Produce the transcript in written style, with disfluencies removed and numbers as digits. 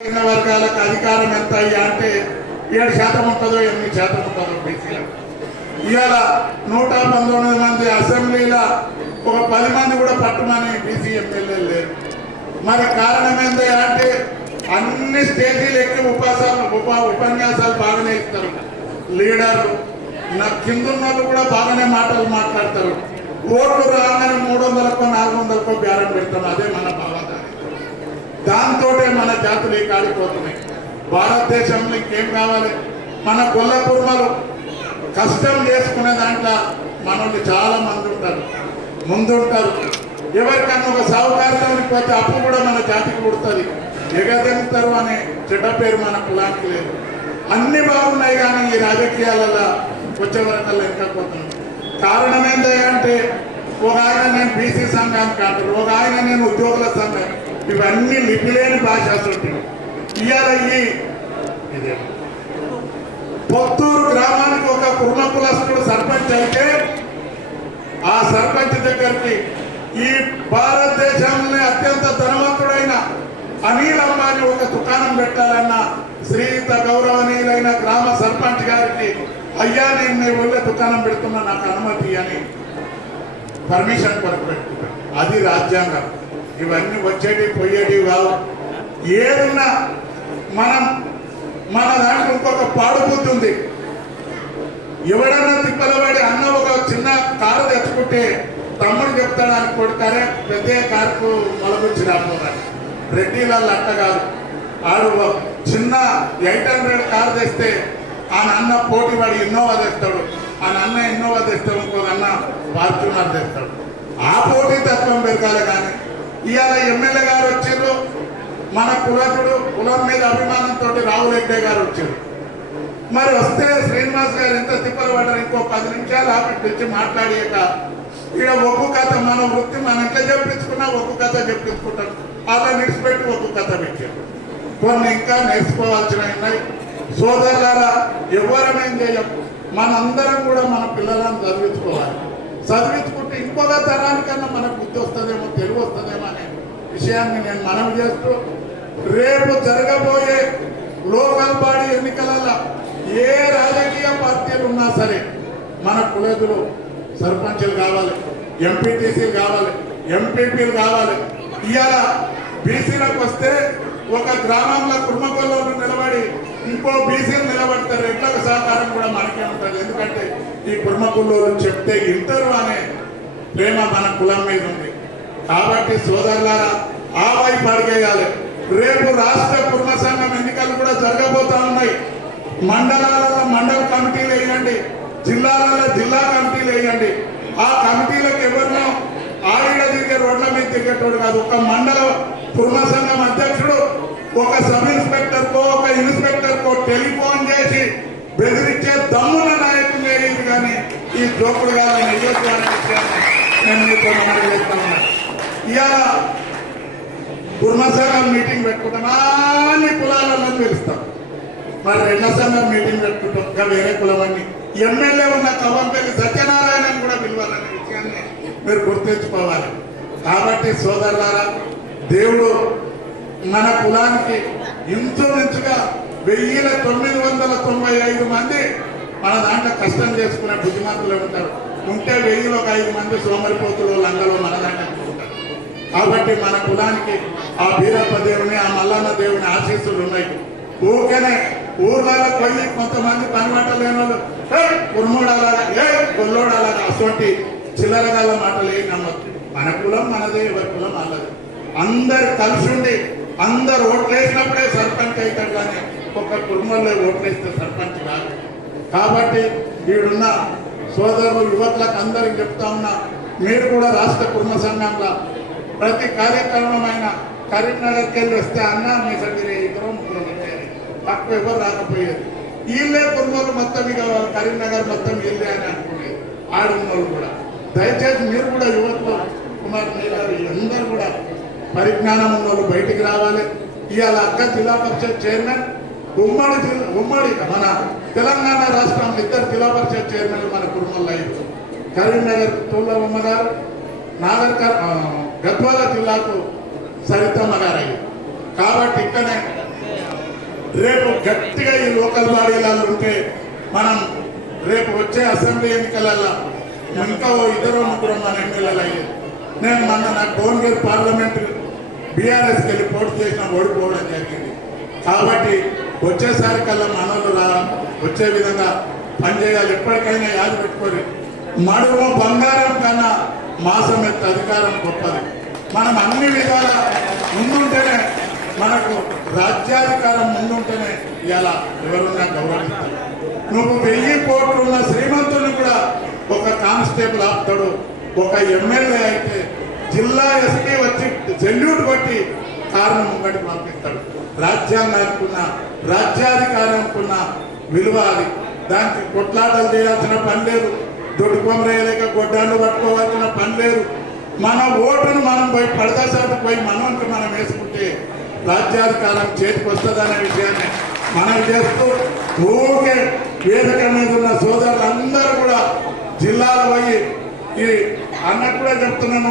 వర్గాలకు అధికారం ఎంత అయ్యా అంటే 7% ఉంటుందో 8% ఉంటుందో బీసీలకు. ఇవాళ 119 మంది అసెంబ్లీలో ఒక 10 మంది కూడా పట్టుమని బీసీ ఎమ్మెల్యేలు లేరు. మరి కారణం ఏంటి అంటే అన్ని స్టేజీలు ఎక్కి ఉపన్యాసాలు బాగానే ఇస్తారు లీడర్లు. నా కిందున్న వాళ్ళు కూడా బాగానే మాటలు మాట్లాడతారు. ఓట్లు రాగానే 300కో 400కో బేరం పెడతాం. అదే మన భావన. దాంతో మన జాతులు కాలిపోతున్నాయి. భారతదేశంలో ఇంకేం కావాలి? మన గొల్ల కుర్మలు కష్టం చేసుకునే దాంట్లో మనల్ని చాలా మంది ఉంటారు, ముందుంటారు. ఎవరికన్నా ఒక సాహుకారితానికి పోతే అప్పు కూడా మన జాతికి పుడుతుంది. ఎగదెంగుతారు అనే చెడ్డ పేరు మన కులానికి లేదు. అన్ని బాగున్నాయి కానీ ఈ రాజకీయాలలో వచ్చే వరకల్లా ఎక్కకపోతున్నాం. కారణం ఏంటంటే ఒక ఆయన నేను బీసీ సంఘానికి అంటారు, ఒక ఆయన నేను ఉద్యోగుల సంఘం. ఇవన్నీ లిపిలేని భాష. అసలు ఇవాళ ఇదే పొత్తూరు గ్రామానికి ఒక కుర్మ కులస్తుడు సర్పంచ్ అయితే ఆ సర్పంచ్ దగ్గరికి ఈ భారతదేశంలోనే అత్యంత ధనవంతుడైన అనిల్ అంబానీ ఒక దుకాణం పెట్టాలన్న శ్రీయుత గౌరవనీయులైన గ్రామ సర్పంచ్ గారికి, అయ్యా నేను మీ ఊళ్ళో దుకాణం పెడుతున్నా, నాకు అనుమతి అని పర్మిషన్ కొరకు పెట్టుకుంటాను. అది రాజ్యాంగం. ఇవన్నీ వచ్చేటి పోయేటి కావు. ఏదన్నా మన దాంట్లో ఇంకొక పాడు బుద్ధి ఉంది. ఎవడన్నా తిప్పలవాడి అన్న ఒక చిన్న కారు తెచ్చుకుంటే తమ్ముడు చెప్తాడు అని కొడుతారే పెద్ద కారుకు మొలగుచ్చి రాపోతాడు. రెడ్డిలలో అట్ట కాదు. ఆడు చిన్న 800 కారు తెస్తే ఆ నాన్న పోటీ వాడు ఇన్నోవా తెస్తాడు. ఆ నాన్న ఇన్నోవా తెస్తాడు, ఇంకో అన్న ఫార్చ్యూనర్ తెస్తాడు. ఆ పోటీ తత్వం పెరగాలి. కానీ ఇవాళ ఎమ్మెల్యే గారు వచ్చారు, మన కులం మీద అభిమానంతో రాహుల్ రెడ్డి గారు వచ్చారు. మరి వస్తే శ్రీనివాస్ గారు ఎంత తిప్పలు పడ్డారు. ఇంకో 10 నిమిషాలు ఆపిట్ తెచ్చి మాట్లాడాక ఇక్కడ ఒక్కు కథ మన వృత్తి మనం ఎట్లా చెప్పించుకున్నా ఒక్కు కథ చెప్పించుకుంటాం. అలా నిడిచిపెట్టి ఒక్కు కథ పెట్టారు. కొన్ని ఇంకా నేర్చుకోవాల్సినవి ఉన్నాయి. సోదరులారా, ఎవరమేం చేయం. మనందరం కూడా మన పిల్లలను చదివించుకోవాలి. చదివించుకుంటే ఇంకొక తరానికన్నా మనకు బుద్ధి వస్తుందేమో, తెలివి వస్తుందేమో అనే విషయాన్ని నేను మనవి చేస్తూ, రేపు జరగబోయే లోకల్ బాడీ ఎన్నికలలో ఏ రాజకీయ పార్టీలు ఉన్నా సరే మన కులదులు సర్పంచులు కావాలి, ఎంపీటీసీలు కావాలి, ఎంపీపీలు కావాలి. ఇవాళ బీసీలకు వస్తే ఒక గ్రామంలో కుర్మకొల్లోళ్ళు నిలబడి ఇంకో బీసీలు నిలబడతారు. ఎట్లా సహకారం కూడా మనకే ఉంటుంది. ఎందుకంటే ఈ కుర్మకొల్లోళ్ళు చెప్తే ఇంటరు అనే ప్రేమ మన కులం మీద ఉంది. కాబట్టి సోదరులారా, ఆ వైపు అడిగేయాలి. రేపు రాష్ట్ర కుర్మ సంఘం ఎన్నికలు కూడా జరగబోతా ఉన్నాయి. మండలాలలో మండల కమిటీలు వేయండి, జిల్లాలలో జిల్లా కమిటీలు వేయండి. ఆ కమిటీలకు ఎవరినో ఆడిడ తిరిగే రోడ్ల మీద తిరిగేటోడు కాదు. ఒక మండల కుర్మ సంఘం అధ్యక్షుడు ఒక సబ్ ఇన్స్పెక్టర్కో ఒక ఇన్స్పెక్టర్కో టెలిఫోన్ చేసి బెదిరించే దమ్ముల నాయకులు లేదు. కానీ ఈ జోకుడు గారు నేను మీతో చేస్తాను. ఇవాళ కుర్మ సంఘం మీటింగ్ పెట్టుకుంటాం, అన్ని కులాలను పిలుస్తాం. మరి రెడ్ల సంఘం మీటింగ్ పెట్టుకుంటాం, ఇంకా వేరే కులమని. ఎమ్మెల్యే ఉన్న కవంపల్లి సత్యనారాయణని కూడా పిలవాలనే విషయాన్ని మీరు గుర్తుంచుకోవాలి. కాబట్టి సోదరులారా, దేవుడు మన కులానికి ఇంచుమించుగా 1995 మంది మన దాంట్లో కష్టం చేసుకునే బుద్ధిమంతులు ఉంటారు. ఉంటే 1000లో ఒక 5 మంది సోమరిపోతులు లంగలో మన దాంట్లో ఉంటారు. కాబట్టి మన కులానికి ఆ బీరప్ప దేవుని, ఆ మల్లన్న దేవుని ఆశీస్సులు ఉన్నాయి. ఊరికేనే ఊర్లలో పోయి కొంతమంది పనిమాట లేని వాళ్ళు కుర్మోడాలాగా గొల్లోడాలాగా అటువంటి చిల్లరగాల మాటలు ఏం నమ్మద్దు. మన కులం మనదే, ఎవరి కులం వాళ్ళది. అందరు కలిసి ఉండి అందరు ఓట్లేసినప్పుడే సర్పంచ్ అవుతాడు. కానీ ఒక కుటుంబంలో ఓట్లేస్తే సర్పంచ్ కాదు. కాబట్టి వీడున్న సోదరులు యువకులకు అందరికి చెప్తా ఉన్నా, మీరు కూడా రాష్ట్ర కుర్మ సంఘంలో ప్రతి కార్యక్రమమైన కరీంనగర్కి వెళ్ళి వస్తే అన్న మీ సభ్యులు 2-3 వచ్చేది, తక్కువ ఎవరు రాకపోయేది. వీళ్ళే కుర్మలు మొత్తం ఇక కరీంనగర్ మొత్తం వీళ్ళే అని అనుకునేది ఆడున్నోళ్ళు కూడా. దయచేసి మీరు కూడా యువకులు కుమార్ గారు అందరూ కూడా పరిజ్ఞానం ఉన్నోళ్ళు బయటికి రావాలి. ఇవాళ అక్క జిల్లా పరిషత్ చైర్మన్ ఉమ్మడి మన తెలంగాణ రాష్ట్రంలో 2 జిల్లా పరిషత్ చైర్మన్లు మన కుటుంబంలో అయ్యారు. కరీంనగర్ తూళ్ళమ్మ గారు, గద్వాల జిల్లాకు సరితమ్మ గారు అయ్యారు. కాబట్టి ఇక్కడనే రేపు గట్టిగా ఈ లోకల్ బాడీలలో ఉంటే మనం రేపు వచ్చే అసెంబ్లీ ఎన్నికలలో ఇంకా ఇద్దరు ముగ్గురు మన ఎమ్మెల్యేలు అయ్యేది. నేను నాకు భువనగిరి పార్లమెంట్ బీఆర్ఎస్కి వెళ్ళి పోటీ చేసిన ఓడిపోవడం జరిగింది. కాబట్టి వచ్చేసారి కల్లా మనోళ్ళు వచ్చే విధంగా పనిచేయాలి. ఎప్పటికైనా యాద పెట్టుకోరు, మడుగు బంగారం కన్నా మాసం ఎత్త అధికారం గొప్పది. మనం అన్ని విధాల ముందుంటేనే, మనకు రాజ్యాధికారం ముందుంటేనే ఇలా ఎవరున్నా గౌరవిస్తారు. నువ్వు 1000 కోట్లున్న శ్రీమంతుని కూడా ఒక కానిస్టేబుల్ ఆపుతాడు. ఒక ఎమ్మెల్యే అయితే జిల్లా ఎస్పీ వచ్చి సెల్యూట్ కొట్టి కారణం ముంగడికి పంపిస్తాడు. రాజ్యాంగానికున్న రాజ్యాధికారానికున్న విలువ అది. దానికి కొట్లాటలు చేయాల్సిన పని లేదు, దొడ్డుకొమ్మ రేయలేక గొడ్డాళ్ళు పట్టుకోవాల్సిన పని లేదు. మన ఓటును మనం పోయి పడతాసాటు పోయి మనకి మనం వేసుకుంటే రాజ్యాధికారం చేతికి వస్తుందనే విషయాన్ని మనం చేస్తూ, ఊరికే వేదిక మీద ఉన్న సోదరులందరూ కూడా జిల్లాలో పోయి ఈ అన్నట్టు కూడా చెప్తున్నాను.